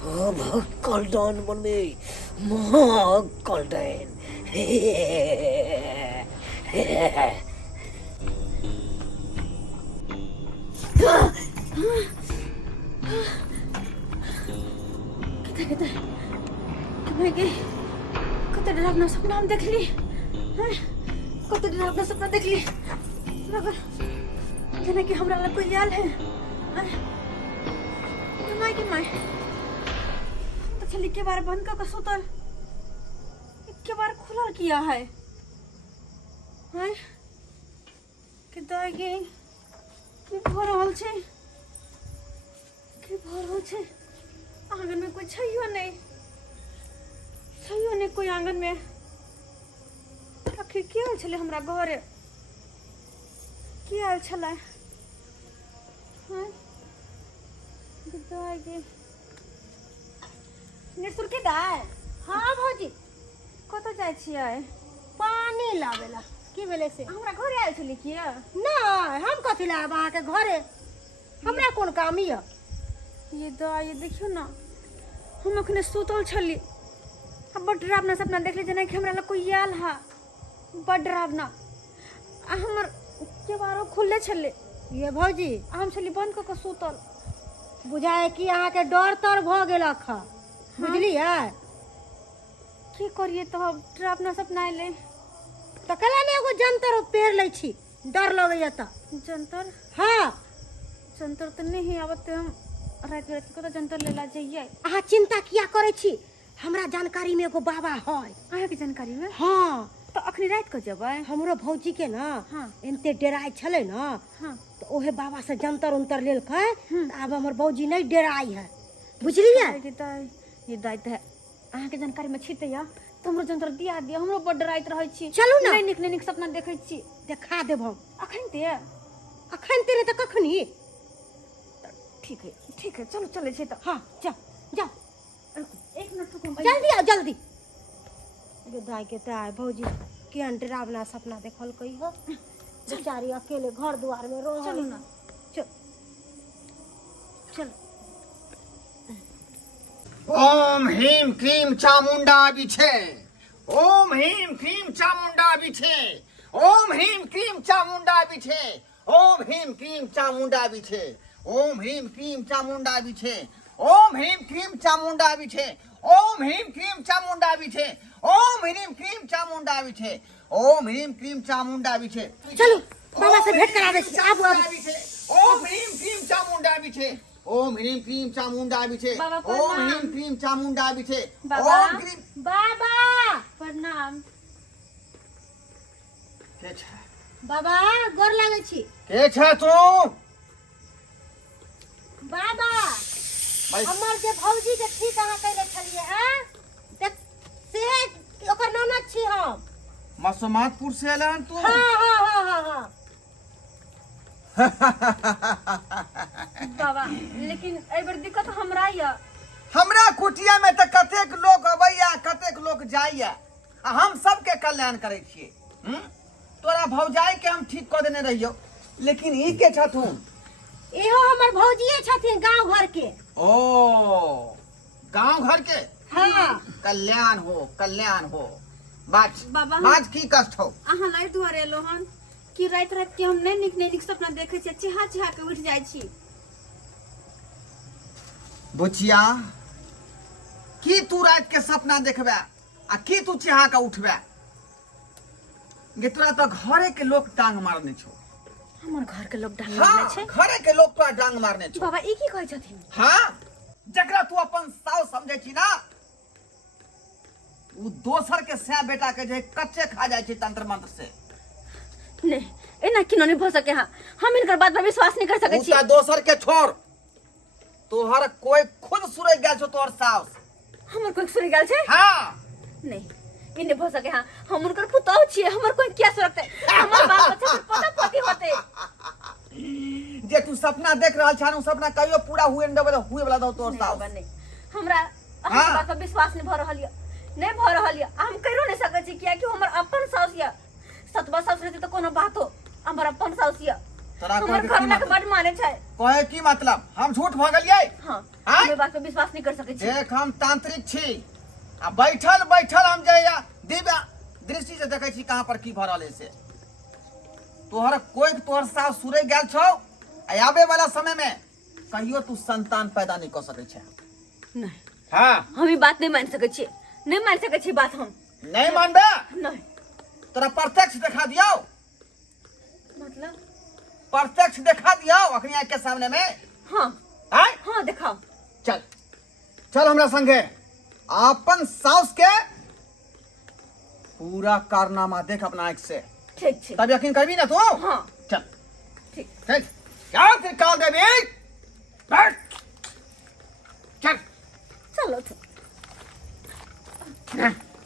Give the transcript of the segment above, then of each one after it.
Golden money, more golden. kita lagi kata dia nak सपना देख ली कत दिन अपना सपना देख ली लगा जना कि हमरा लग कोई याल है माय तो चली के बार बंद का सुतल के बार खुला किया है हाय के दागे के भरल छे आंगन में कोई छइयो नहीं कोई आंगन में आखिर क्या छले हमरा घर क्या छले हां दागे नेसुर के दाय हाँ भौजी कत जाय छियै पानी लावेला की बेले से हमरा घर आयल छली किया नहीं हम कथी लाब अहाँ के घरे हमरा कौन काम ये ये देखियो ना हम अखने सुतल छली अब बड़ डरावना सपना देखले जना कि हमरा लग कोई आयल हा बड़ डरावना आ हमर केवारो खुलले छले ये भौजी हम छली बंद क सुतल बुझाए कि अहाँ के डर तर भ गेलक ह बुझलियै की करिए तो डरावना सपना आइले तो कला ने एगो जंतर पेड़ लै छी डर लगैया त जंतर हाँ जंतर तो नहीं आवत हम रात रात को तो जंतर लेला जाइए अहाँ चिंता किया करे छी हमरा जानकारी में एगो बाबा है अहाँ की जानकारी में हाँ तो अखनी रात को जबै हमरो भौजी के ना हाँ एनते डेराय छले ना हाँ तो ओहे बाबा से जंतर उंतर लेल कै अब हमर भौजी नहीं डेराई है बुझलियै ये दायित है अहाँ के जानकारी में छिते या तो हमरो जंतर दिया दिया हमरो बड़ डराइत रहै छी चलू ना नहीं निक सपना देखै छी देखा देब हम अखन तेरे त कखनी ठीक है चलो चले छी तो हाँ जाओ एक मिनट रुको जल्दी आओ जल्दी गे दाई के ताय भौजी के डरावना सपना देखल कई हो बेचारी अकेले घर द्वार में रह चलो ना चल ओम ह्रीम क्रीम चामुंडा बिछे ओम ह्रीम क्रीम चामुंडा बिछे ओम ह्रीम क्रीम चामुंडा बिछे ओम ह्रीम क्रीम चामुंडा बिछे ओम ह्रीम क्रीम चामुंडा बिछे ओम ह्रीम क्रीम चामुंडा बिछे ओम ह्रीम क्रीम चामुंडा बिछे ओम ह्रीम क्रीम चामुंडा बिछे ओम ह्रीम क्रीम चामुंडा बिछे चलो बाबा से भेंट करा दे छी आबू ओम ह्रीम क्रीम चामुंडा बिछे ओम ह्रीम क्रीम चामुंडा बिछे ओम ह्रीम क्रीम चामुंडा बिछे ओम क्रीम बाबा प्रणाम के छ बाबा गोर लागै छी के छ तू बाबा भाई हमर जे भौजी के ठीक अहाँ कइले छलिए हैं देख से ओकर ननद छी हम मसमातपुर से एलन तू हाँ बाबा लेकिन ए बार दिक्कत हमरा या हमरा कुटिया में त कतेक लोग अबैया कतेक लोग जाइया आ हम सबके कल्याण करे छिए तोरा भौजाई के हम ठीक क देने रहियो लेकिन ई के छथुन इहो हमर भौजिए छथिन गांव घर के ओ गांव घर के हाँ कल्याण हो बात बाबा बात की कष्ट हो अहाँ लाई दुआरे एलो हन कि रात के हम नहीं निक सपना देखे छी चिहा के उठ जाय छी बुचिया की तू रात के सपना देखबे आ की तू चिहा के उठबे गे तोरा तो घरे के लोग टांग मारने छो हमर घर के लोग डांग मारने छे घरे के लोग तोरा टांग मारने छो बाबा ई की कहै छथिन हाँ जकरा तू अपन साउ समझे छी ना उ दोसर के सै बेटा के जे कच्चे खा जाय छी तंत्र मंत्र से नहीं एना किनो नहीं भ सके हां हम इनकर बात पर विश्वास नहीं कर सकै छी उता दोसर के छोड़ तोहर कोई खुद सुरई गेल छो तोहर साउस हमर कोई सुरई गेल छे हां नहीं ई नहीं भ सके हां हम उनकर पुतौ छी हमर कोई क्या सुरते हमर बाल बच्चा के पता पति होते जे तू सपना देख रहल छानु सपना कहियो पूरा हुए वाला दो तोहर साउस नहीं हमरा अहाँ बात पर विश्वास नहीं भ रहल या हम कहिरो नहीं सकै छी किया कि हमर अपन साउस या सतबा साउस रहते तो कोनो बात हो हमर अपन साउस या तोरा हमर कहे घर की में के मतलब? बड माने छै। कहे की मतलब हम झूठ भगलियै? हां आँय? हम बात पे विश्वास नहीं कर सकै छी। देख हम तांत्रिक छी आ बैठल बैठल हम जे या दिव्य दृष्टि से देखै छी कहां पर की भ रहल है से। तोहर साथ सुरै गेल छौ आ आबे वाला समय में कहियो तू संतान पैदा नहीं कर सकै छै। नहीं हां हम ई बात नहीं मान सकै छी, नहीं मान सकै छी बात हम। नहीं मानबे? नहीं तोरा प्रत्यक्ष देखा दियो, मतलब प्रत्यक्ष देखा दियो अखनी आँख के सामने में। हां आय हां दिखाओ। चल चल हमरा संगे अपन साउस के पूरा कारनामा देख अपना आँख से, ठीक छै। तब यकीन करबी ना तू। हां चल ठीक। चल क्या निकाल देबी? बैठ चल। चलो तो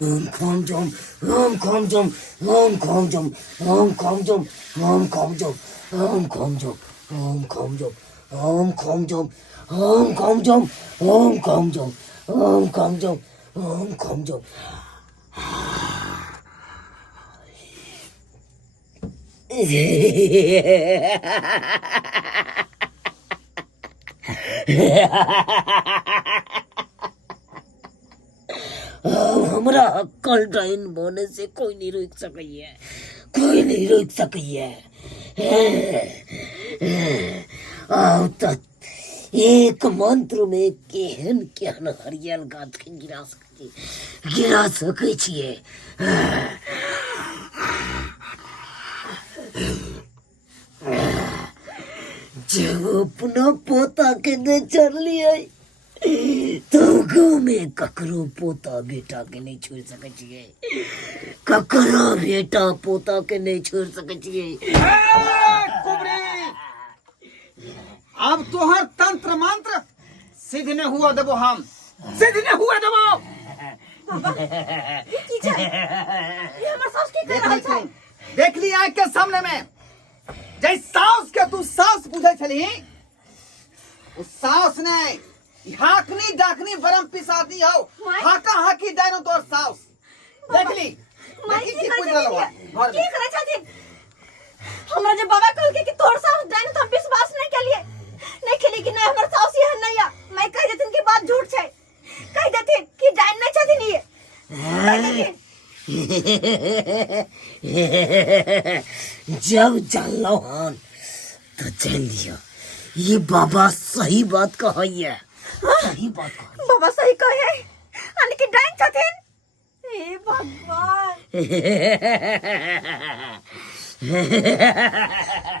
Om Kom Jom, Om Kom Jom, Om Kom Jom, Om Kom Jom, Om Kom Jom, Om Kom Jom, Om Kom Jom, Om Kom Jom, Om Kom Jom, Om Kom Jom, Om Kom Jom, Om Kom Jom. हमरा कल dine बने से कोई नहीं रोक सकैया, कोई नहीं रोक सकैया। आओ तक एक मंत्र में केहन केहन हरियल गाछ के गिरा सकै छियै। जब अपना पोता के नहीं चढ़लियै तो गाँव में ककरो पोता बेटा के नहीं छोड़ सकै छियै, ककरो बेटा पोता के नहीं छोड़ सकै छियै। अब तोहर तंत्र मंत्र सिद्ध ने हुआ देबो, हम सिद्ध ने हुआ देबो। की छै ये हमर सास की कर रहल छै? देख ली आँख के सामने में जै सास के तू सास बुझै छली, उस सास ने हाकनी डाकनी बरम पिसादी हो, हाका हाकी डायनो तोर सास। देख ली देखी की पूछ रहल बा घर की में। करे छथिन? हमरा जे बाबा कहलके कि तोर सास डाइन त हम विश्वास नहीं केलिए, नहीं केली कि नहीं हमर सास ये नहीं है। मैं कह देथिन कि बात झूठ छै, कह देथिन कि डाइन नहीं छथिन ये, कह देथिन। जब जानलो हन तो जान लियो ये बाबा सही बात कहैया, सही बात कहैया। बाबा सही कहे अन कि डाइन छथिन। हे भगवान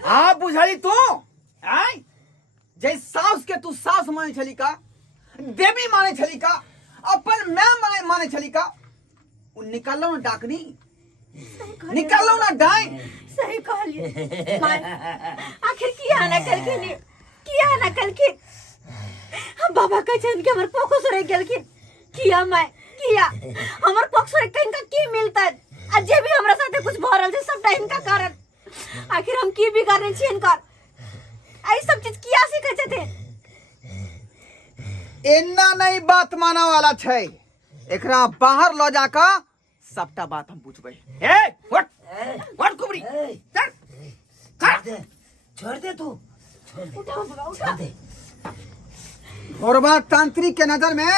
आ बुझाली तू आय जै सास के तू सास माने छली का, देवी माने छली का, अपन मैं माने छली का, उ निकालो ना डाकनी, निकालो ना डाइन। सही कहलिए माय, आखिर किया ना कलखिन, किया ना कलखिन। हम बाबा कह छन कि हमर पोखो सरे गेलखिन, किया माय किया हमर पोखो सरे कहीं का की मिलता है? आ जे भी हमरा साथे कुछ भ रहल छै सबटा इनका कारण। आखिर हम की बिगाड़ने छी इनकर? आई सब चीज किया सीखे छथिन? एना नहीं बात माना वाला छै, एकरा बाहर ल जाका सबटा बात हम पूछबै। ए व्हाट कुबरी चल चल छोड़ दे तू, उठाओ बाबा छोड़ उठाओ। दे। घोरबा तांत्रिक के नजर में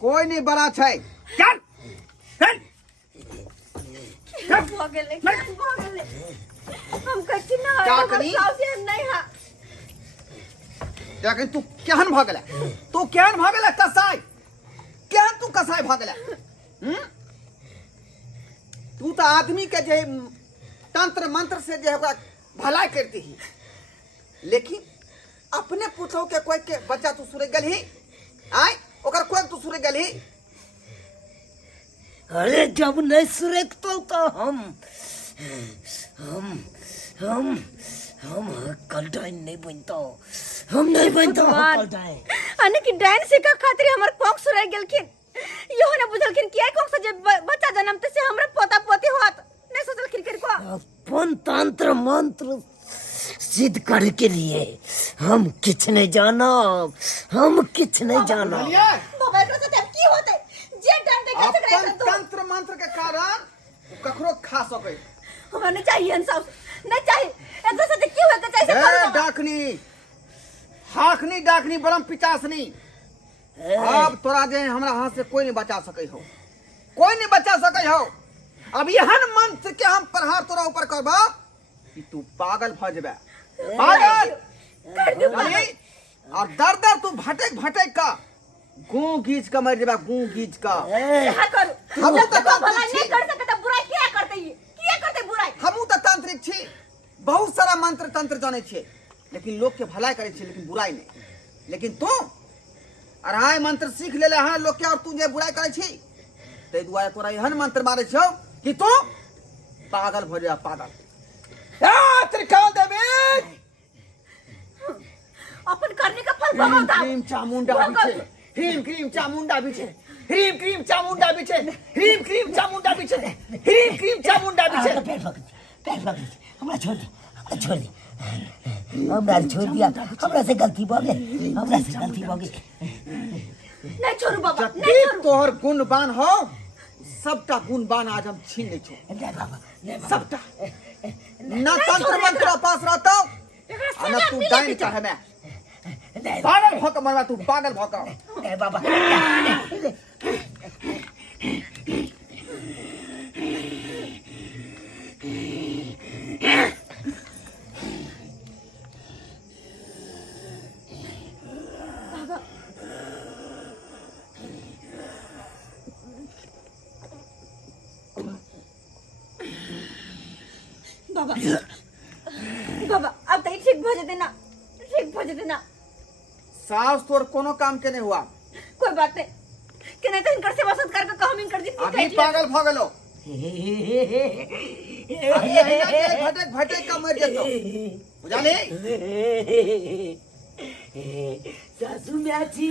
कोई नहीं बड़ा छै। चल चल भ गेलै भ गेलै। हम कछि ना क्या हमर करी? सास ये नहीं है। लेकिन तू केहन भ गेला, तू केहन भ गेला कसाई, केहन तू कसाई भ गेला? तू तो आदमी के जे तंत्र मंत्र से जे ओकरा भलाई करती ही, लेकिन अपने पुतौ के कोई के बच्चा तू सुरे गलही, आय ओकर कोई तू सुरे गलही। अरे जब नहीं सुरेखतो तो हम कल डाइन नहीं बनता, हम नहीं बनता कल डाइन। अने कि डाइन सिका खातिर हमर कोक सुराय गेलखिन। यो ने बुझलखिन कि कोक से जे बच्चा जन्मते से हमरे पोता पोती होत नहीं सोचलखिन कर को। अपन तंत्र मंत्र सिद्ध करे के लिए हम किछ नहीं जाना, हम किछ नहीं जाना। बाबा एकरा साथे अब की होते? जे डाइन दे के सकरा अपन तंत्र मंत्र के कारण ककरो खा सके। हमरा नहीं चाहिए इंसाफ, नहीं चाहिए। एकरा साथे की डाकनी हाकनी डाकनी बलम पिचासनी। अब तोरा जे हमरा हाथ से कोई नहीं बचा सके हो, कोई नहीं बचा सके हो। अब यहन मंत्र के हम प्रहार तोरा ऊपर करबा कि तू पागल भ जेबे, पागल बुझली? और दर दर तू भटक भटक का गूं गीच का मर जेबे, गूं गीच का। क्या करू हम जब तो तक भलाई तांत्रिक नहीं छी, कर सकते बुराई क्या करते ये, क्या करते बुराई? हमू तो तांत्रिक छी, बहुत सारा मंत्र तंत्र जाने छे, लेकिन लोग के भलाई करे छे, लेकिन बुराई नहीं। लेकिन तू अढ़ाई मंत्र सीख लेले हां लोग के, और तू जे बुराई करे छी ते दुआरे तोरा एहन मंत्र मारे छौ कि तू पागल भ जा, पागल। आ त्रिकाल देवी अपन करने का फल ह्रीम भोगता। क्रीम चामुंडा बिछे, ह्रीम क्रीम चामुंडा बिछे, ह्रीम क्रीम चामुंडा बिछे, ह्रीम क्रीम चामुंडा बिछे, ह्रीम क्रीम चामुंडा बिछे। पैर पकड़ हमरा छोड़ दे, हमरा छोड़ दे, हमरा छोड़ दिया, हमरा से गलती हो गई, हमरा से गलती हो गई। नहीं छोड़ू बाबा, नहीं जति छोड़ू। तोहर गुणबान हो सबटा गुणबान आज हम छीन ले छो, नहीं बाबा, नहीं बाबा। सबटा। ना तंत्र मंत्र पास रहता आ ना तू डाइन चाहे मैं नहीं पागल भौक मरवा, तू पागल भौक। नहीं बाबा। बाबा बाबा अब तो ठीक भज देना, ठीक भज देना। सास तोर कोनो काम के नहीं हुआ, कोई बात नहीं कि नहीं तो इनकर सेवा सत्कार का काम इनकर जितनी अभी काट ले। पागल भगलो, अभी यही ना के भटक भटक का मर जतो, बुझाली? सासू में अच्छी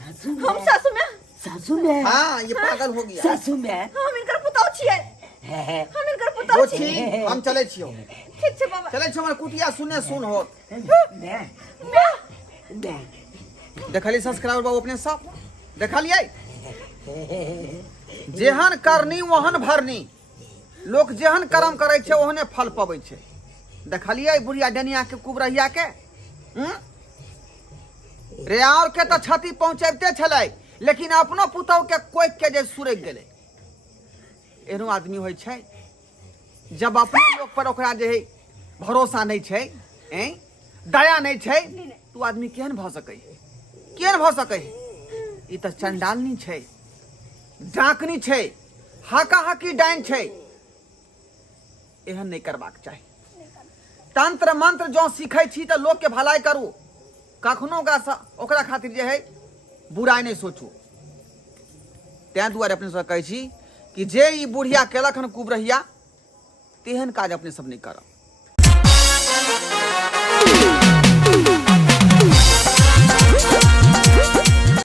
सासू में, हम सासू में, सासू में, हाँ ये पागल हो गया। सासू में हम इनकर पुतौ छियै, हम इनकर पुतौ वो छियै। छी हम चले छियो, ठीक छै बाबा। चले छियो, हमर कुटिया सुने सुन हो। मैं मैं देखली सब्सक्राइबर बाबू अपने सब देखलिए, जेहन करनी वहन भरनी, लोग जेहन कर्म करे छे ओहने फल पबै छे। देखलिए बुढ़िया डनिया के कुबरहिया के रे और के तो क्षति पहुंचैबते छलै, लेकिन अपनो पुतौ के कोई के जे सुरक गेलै। एहनो आदमी होइ छै जब अपने लोग पर ओकरा जे है भरोसा नहीं छै, दया नहीं छै, तू आदमी केहन भ सकै, केहन भ सकै? ई त चंडालनी छै, डाकनी छै, हाका हाकी डाइन छै। एहन नहीं करबाक चाही। तंत्र मंत्र जो सीखै छी त लोग के भलाई करू, कखनो ओकरा खातिर जे है बुराई नहीं सोचू। तैं दुआरे अपने सब कहै छी कि जे ई बुढ़िया केलक हन कुबरहिया, तेहन काज अपने सब नहीं करब।